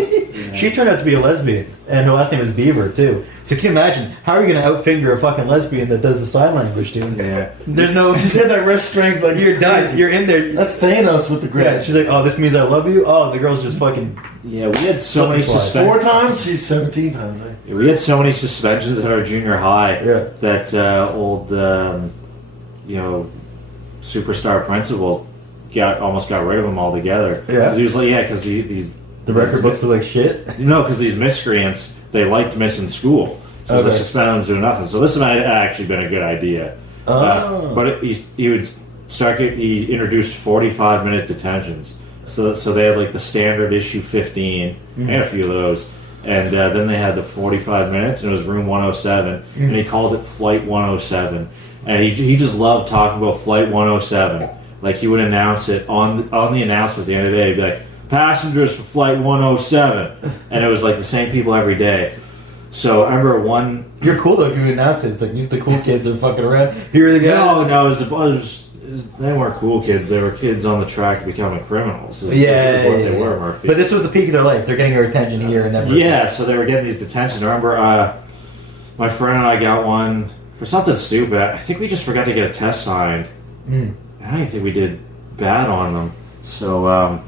She turned out to be a lesbian. And her last name was Beaver, too. So can you imagine, how are you going to outfinger a fucking lesbian that does the sign language, dude? Yeah. There's no... She's got that wrist strength like... You're done. You're in there. That's Thanos with the grit. Yeah, she's like, oh, this means I love you? Oh, the girl's just fucking... Yeah, we had so many suspensions. 4 times? She's 17 times. Yeah, we had so many suspensions at our junior high that superstar principal almost got rid of him altogether. Yeah. 'Cause he was like, because these The record books are like shit. because these miscreants, they liked missing school. So they suspended them to do nothing. So this might have actually been a good idea. But he introduced 45-minute detentions. So they had like the standard issue 15 and a few of those. And then they had the 45 minutes, and it was room 107. And he called it Flight 107. And he just loved talking about Flight 107. Like he would announce it on the announcement at the end of the day. He'd be like, passengers for Flight 107. And it was like the same people every day. So I remember one... You're cool though if you announce it. It's like, these are the cool kids that are fucking around. Here are the guys. No, they weren't cool kids. They were kids on the track to becoming criminals. This is what they were, Murphy. But this was the peak of their life. They're getting your attention here and never. Yeah, so they were getting these detentions. I remember my friend and I got one for something stupid. I think we just forgot to get a test signed. I don't even think we did bad on them. So,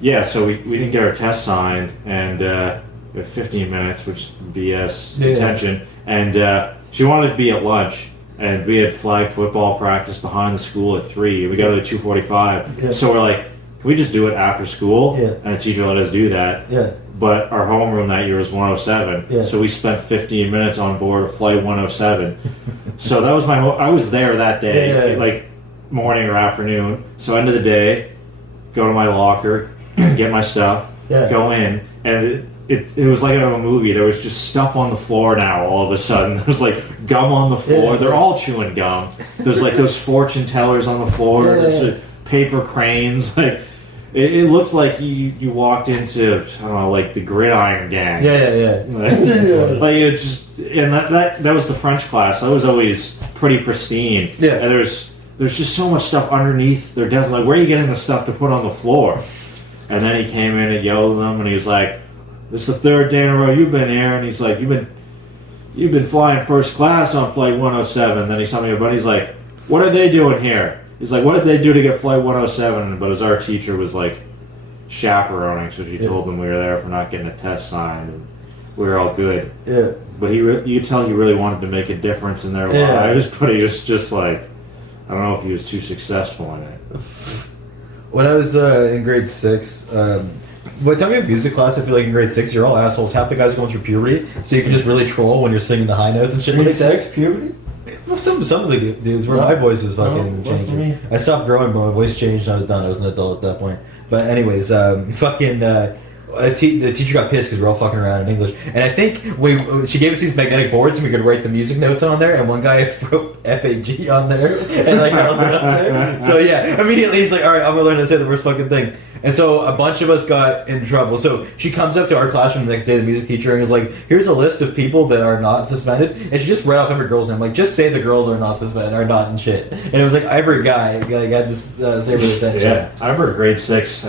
so we didn't get our test signed, and we had 15 minutes, which is BS detention. And she wanted to be at lunch, and we had flag football practice behind the school at 3. We got to 2:45. Yeah. So we're like, can we just do it after school? Yeah. And the teacher let us do that. Yeah. But our homeroom that year was 107. Yeah. So we spent 15 minutes on board of Flight 107. So that was I was there that day, like morning or afternoon. So end of the day, go to my locker, get my stuff, go in, and it was like out of a movie. There was just stuff on the floor now all of a sudden. There was like gum on the floor. They're all chewing gum. There's like those fortune tellers on the floor. There's paper cranes. Like it looked like you walked into, I don't know, like the Gridiron Gang. Like it just, and that was the French class. I was always pretty pristine. Yeah. And there's just so much stuff underneath their desk. Like, where are you getting the stuff to put on the floor? And then he came in and yelled at them, and he was like, "This is the third day in a row you've been here." And he's like, "You've been flying first class on Flight 107." And then he saw me, but he's like, "What are they doing here?" He's like, "What did they do to get Flight 107?" But his art teacher was like chaperoning, so she told them we were there for not getting a test signed, and we were all good. Yeah. But you could tell he really wanted to make a difference in their lives, but he was just like, I don't know if he was too successful in it. When I was in grade 6, by the time you have music class, I feel like in grade 6, you're all assholes. Half the guys are going through puberty, so you can just really troll when you're singing the high notes and shit. Grade 6, puberty? Well, some of the dudes, where my voice was fucking changing. I stopped growing, but my voice changed and I was done. I was an adult at that point. But anyways, the teacher got pissed because we're all fucking around in English, and I think she gave us these magnetic boards and we could write the music notes on there, and one guy wrote FAG on there and like held it up there. So yeah, immediately he's like, "All right, I'm gonna learn to say the worst fucking thing." And so a bunch of us got in trouble. So she comes up to our classroom the next day, the music teacher, and is like, "Here's a list of people that are not suspended," and she just read off every girl's name. Like, just say the girls are not suspended, are not in shit. And it was like every guy like had this say everything that shit. Yeah, I remember grade 6.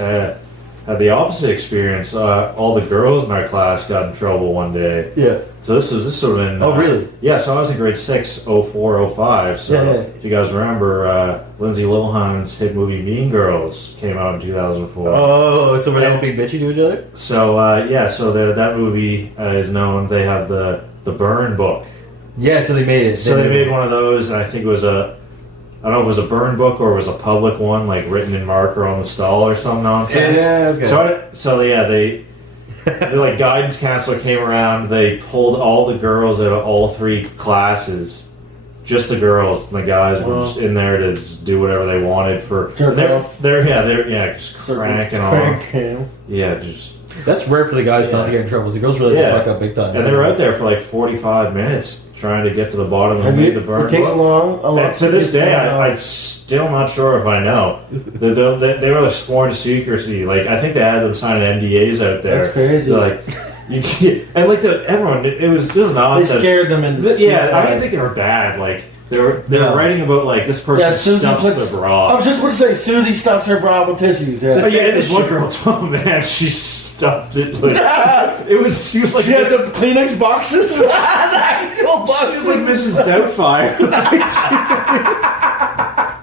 Had the opposite experience. All the girls in our class got in trouble one day. Yeah. So this would have been... Oh, really? Yeah, so I was in grade 6, 04, 05. So if you guys remember, Lindsay Lohan's hit movie Mean Girls came out in 2004. Oh, so were they all being bitchy to each other? So, so that movie is known. They have the Burn book. Yeah, so they made it. So they made one of those, and I think it was I don't know if it was a burn book or it was a public one, like written in marker on the stall or some nonsense. Yeah, okay. The like guidance counselor came around. They pulled all the girls out of all 3 classes, just the girls, and the guys were just in there to just do whatever they wanted for. They're just cranking on. Yeah, just. That's rare for the guys not to get in trouble. The girls really fuck up big time. And they were out there for like 45 minutes. Trying to get to the bottom and made the burn. It takes a long to this day, I'm still not sure if I know. They were sworn to secrecy. Like, I think they had them signing NDAs out there. That's crazy. So, like, you can't, and like everyone, it was nonsense. They scared them into. I didn't think they were bad. Like they were writing about like this person stuffs their bra. I was just going to say, Susie stuffs her bra with tissues. Yeah. This one girl told me, man, she stuffed it. Like, she was like, she had the Kleenex boxes. She was like Mrs. Doubtfire.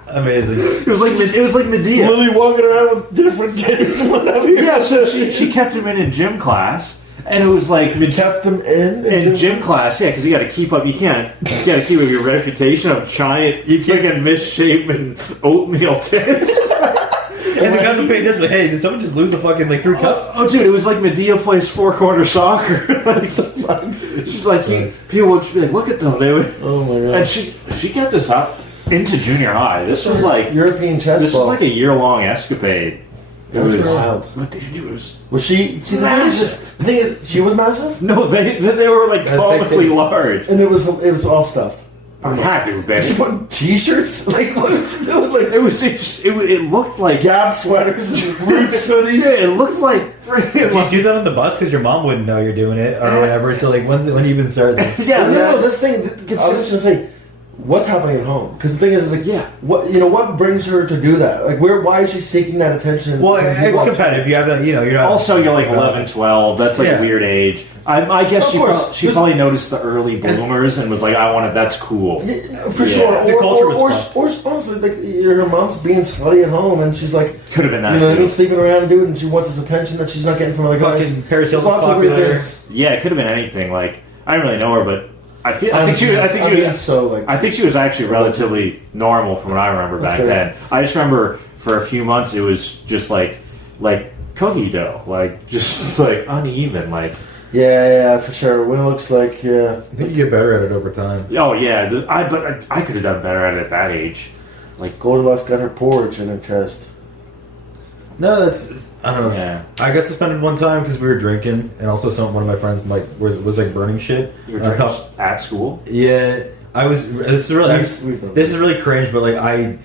Amazing. It was like Medea. Lily walking around with different titties. Yeah, so she kept him in gym class, And it was like You kept them in gym class, yeah, because you got to keep up. You got to keep up your reputation of giant, freaking misshapen oatmeal tits. And the guys will pay attention. Like, hey, did someone just lose the fucking like 3 cups? Oh, dude, it was like Medea plays 4-corner soccer. She's like, people would be like, look at them. They would, oh my god! and she kept us up into junior high. This was like European chess. This was like a year-long escapade. That's wild. What did you do? Was she? See, the thing is, she was massive. No, they were like comically large, and it was all stuffed. I had to, man. She put T-shirts, like what was she doing? Like it looked like Gap sweaters and Roots hoodies. Yeah, it looked like. You do that on the bus because your mom wouldn't know you're doing it or whatever. So like, when you even start? No, this thing. I was just gonna say, what's happening at home? Because the thing is like, what brings her to do that? Like, why is she seeking that attention? Well, it's competitive. You have that, you're not. Also, you're like 11, 12. That's like a weird age. I guess she probably noticed the early bloomers and was like, I want it. That's cool. For sure. The culture was fun. Or honestly, like her mom's being slutty at home, and she's like, could have been that. You know what I mean? Sleeping around, dude, and she wants this attention that she's not getting from other guys. Fucking Paris Hilton's lots of weird things. Yeah, it could have been anything. Like I don't really know her, but I think she was actually relatively normal from what I remember back then. I just remember for a few months it was just like cookie dough, like just like uneven, like. Yeah, for sure. When it looks like, I think you get better at it over time. Oh yeah, but I could have done better at it at that age. Like Goldilocks got her porridge in her chest. No, I don't know. Yeah. I got suspended one time because we were drinking, and also one of my friends was like burning shit. You were drinking at school? Yeah, I was. This is really cringe, but like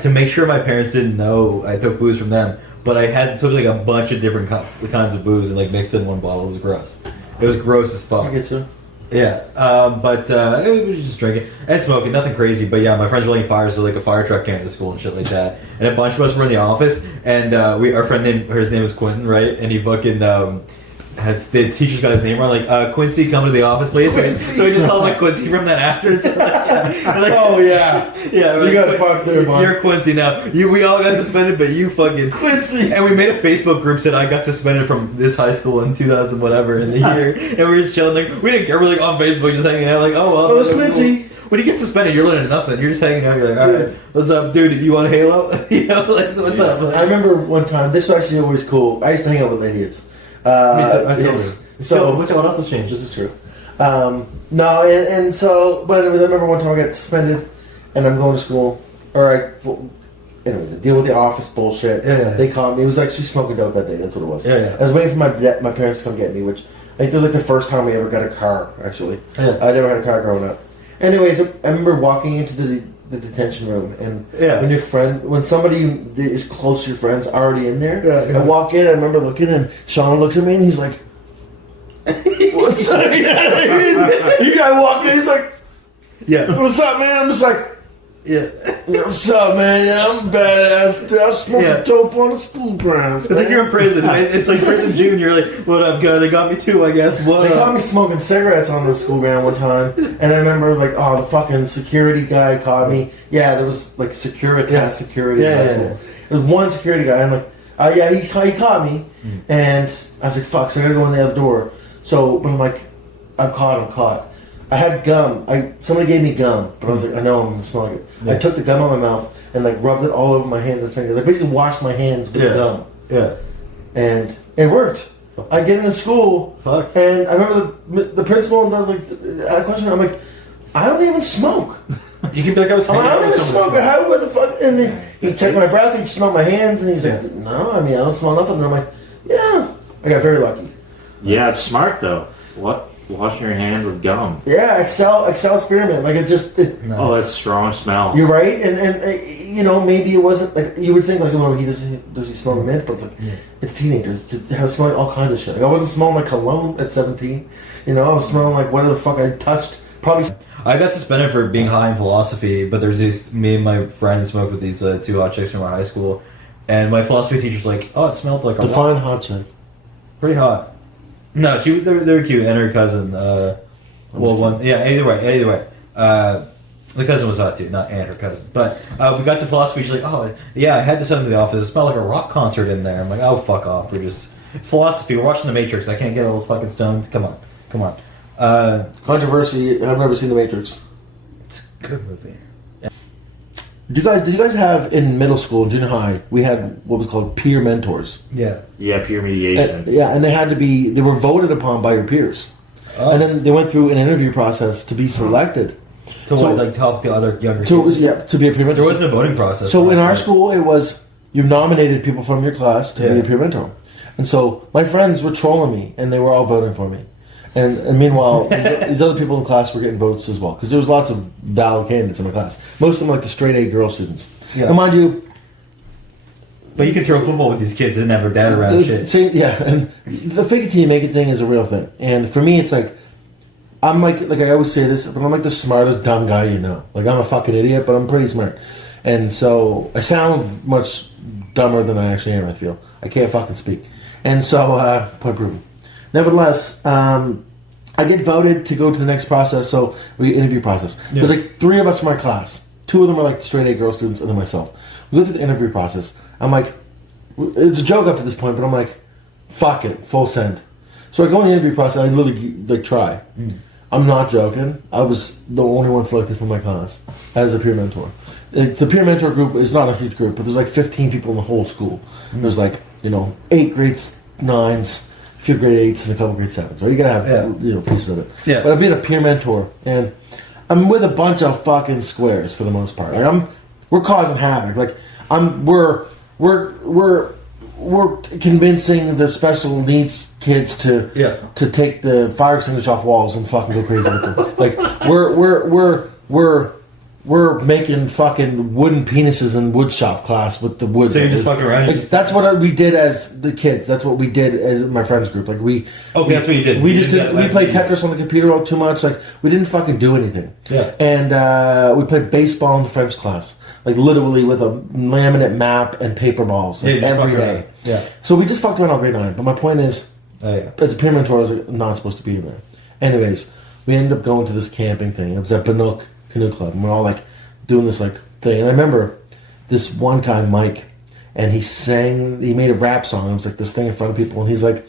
to make sure my parents didn't know, I took booze from them. But I took like a bunch of different kinds of booze and like mixed in one bottle. It was gross. It was gross as fuck. I get you. Yeah, but we was just drinking and smoking, nothing crazy. But yeah, my friends were lighting fires, so like a fire truck came to the school and shit like that. And a bunch of us were in the office, and our friend his name was Quentin, right? And he fucking the teacher's got his name wrong, like Quincy, come to the office, please. So we just called like Quincy from that after. So, oh yeah, you got fucked there, man. You're Quincy now. We all got suspended, but you fucking Quincy. And we made a Facebook group said I got suspended from this high school in 2000 whatever in the year, and we were just chilling. Like we didn't care. We're like on Facebook, just hanging out. Like it was Quincy. When you get suspended, you're learning nothing. You're just hanging out. You're like, all right, what's up, dude? You want Halo? Like what's up? Like, I remember one time. This was actually always cool. I used to hang out with idiots. I still do. So what else has changed? This is true. No, and so, but anyways, I remember one time I got suspended, and I'm going to school, anyways, I deal with the office bullshit. Yeah. They called me. It was actually smoking dope that day. That's what it was. Yeah. I was waiting for my parents to come get me, which I think that was like the first time we ever got a car. Actually, I never had a car growing up. Anyways, I remember walking into the detention room, and when somebody is close to your friend's already in there, I walk in. I remember looking, and Sean looks at me, and he's like, "What's up?" You know what I mean? You guy walk in, he's like, "Yeah, what's up, man?" I'm just like, "Yeah, what's up, man? Yeah, I'm badass. I was smoking dope on the school grounds." It's like you're in prison. It's like prison June. You're like, "What up, guy? They got me too, I guess." They caught me smoking cigarettes on the school ground one time, and I remember like, the fucking security guy caught me. Yeah, there was like security in high school. There was one security guy, and like, he caught me, and I was like, "Fuck!" So I gotta go in the other door. So, but I'm like, I'm caught. I had gum. Somebody gave me gum, but I was like, I know I'm gonna smell it. I took the gum out of my mouth and like rubbed it all over my hands and fingers. Like basically washed my hands with gum. Yeah. And it worked. I get into school, and I remember the principal, and I was like, I had a question. I'm like, I don't even smoke. You can be like, I don't even smoke. How the fuck? And then he checked my breath. He smelled my hands, and he's like, no, I mean, I don't smell nothing. And I'm like, yeah. I got very lucky. Yeah, it's smart though. What? Washing your hands with gum. Yeah, Excel experiment. Like oh, that's strong smell. You're right, and maybe it wasn't like you would think like, oh, does he smell mint? But it's like it's teenagers. I was smelling all kinds of shit. Like I wasn't smelling like cologne at 17. I was smelling like whatever the fuck I touched. Probably. I got suspended for being high in philosophy, but there's me and my friend smoked with these two hot chicks from our high school, and my philosophy teacher's like, oh, it smelled like a define hot chick. Pretty hot. No, she was. They were cute, and her cousin. Either way. The cousin was hot too, not and her cousin. But we got to philosophy. She's like, "Oh, yeah, I had this under the office. It smelled like a rock concert in there." I'm like, "Oh, fuck off. Philosophy. We're watching The Matrix. I can't get a little fucking stoned. Come on. Controversy. I've never seen The Matrix. It's a good movie. Yeah. Did you guys have in middle school, junior high? We had what was called peer mentors. Yeah. Yeah, peer mediation. And they were voted upon by your peers, and then they went through an interview process to be selected. To help the other younger So kids. to be a peer mentor. There wasn't a voting process. So in our school, it was you nominated people from your class to be a peer mentor, and so my friends were trolling me, and they were all voting for me, and meanwhile these other people in the class were getting votes as well because there was lots of valid candidates in my class. Most of them like the straight A girl students. Yeah. And mind you. But you could throw football with these kids that didn't have their dad around and shit. And the fake it till you make it thing is a real thing. And for me, it's like, I'm like I always say this, but I'm like the smartest dumb guy you know. Like, I'm a fucking idiot, but I'm pretty smart. And so, I sound much dumber than I actually am, I feel. I can't fucking speak. And so, point proven. Nevertheless, I get voted to go to the next process, so we interview process. Yeah. There's like 3 of us from our class. 2 of them are like straight A girl students, and then myself. We go through the interview process. I'm like, it's a joke up to this point, but I'm like, fuck it, full send. So I go in the interview process, I literally like try. I'm not joking. I was the only one selected from my class as a peer mentor. The peer mentor group is not a huge group, but there's like 15 people in the whole school. There's like, 8 grades 9s, a few grade 8s, and a couple grade 7s. Right? You gotta have pieces of it. Yeah. But I'm being a peer mentor, and I'm with a bunch of fucking squares for the most part. Like we're causing havoc. Like we're convincing the special needs kids to take the fire extinguisher off walls and fucking go crazy with them. Like we're making fucking wooden penises in wood shop class with the wood. So you're just fucking around. Like, that's what we did as the kids. That's what we did as my friends group. Like that's what you did. We played Tetris on the computer all too much. Like we didn't fucking do anything. Yeah. And we played baseball in the French class. Like literally with a laminate map and paper balls every day. Yeah. So we just fucked around all grade 9. But my point is, as a peer mentor, I was not supposed to be in there. Anyways, we ended up going to this camping thing. It was at Banook Canoe Club, and we're all like doing this like thing. And I remember this one guy, Mike, and he made a rap song. It was like this thing in front of people, and he's like,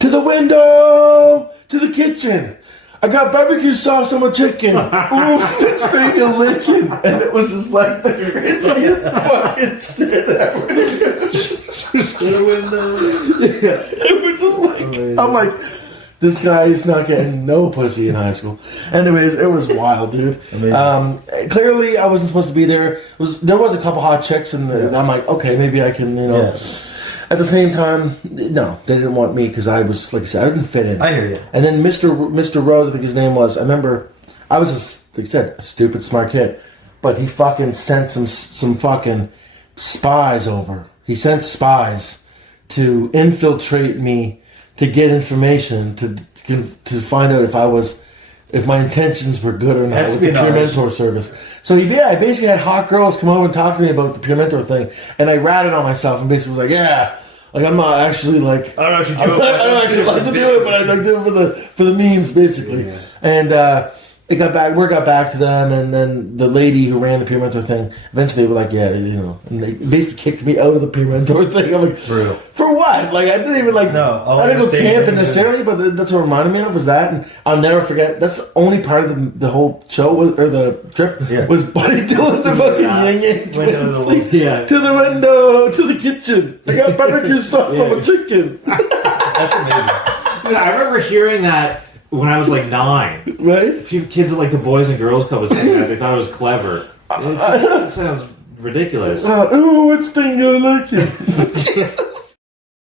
to the window, to the kitchen. I got barbecue sauce on my chicken. Ooh, it's freaking licking. And it was just like the craziest fucking shit ever. It was just like, I'm like, this guy is not getting no pussy in high school. Anyways, it was wild, dude. Clearly, I wasn't supposed to be there. There was a couple hot chicks, and I'm like, okay, maybe I can, At the same time, no, they didn't want me because I was, like I said, I didn't fit in. I hear you. And then Mr. Rose, I think his name was, I remember, I was, like I said, a stupid, smart kid. But he fucking sent some fucking spies over. He sent spies to infiltrate me, to get information, to find out if my intentions were good or not with the peer mentor service. So he basically had hot girls come over and talk to me about the peer mentor thing, and I ratted on myself and basically was like, I'm not actually like I don't actually like to do it, but I like to do it for the memes basically. Yeah. And word got back to them, and then the lady who ran the peer mentor thing, eventually they were like, and they basically kicked me out of the peer mentor thing. I'm like, brutal. For what? Like, I didn't even like, I didn't go camping necessarily, but that's what reminded me of was that, and I'll never forget, that's the only part of the whole show, or the trip, was Buddy doing the fucking yin-yang to the window, to the kitchen. I got barbecue sauce on my chicken. That's amazing. Dude, I remember hearing that when I was like 9. Right? Kids at like the Boys and Girls Club was saying that. They thought it was clever. It sounds ridiculous. Which thing you looking?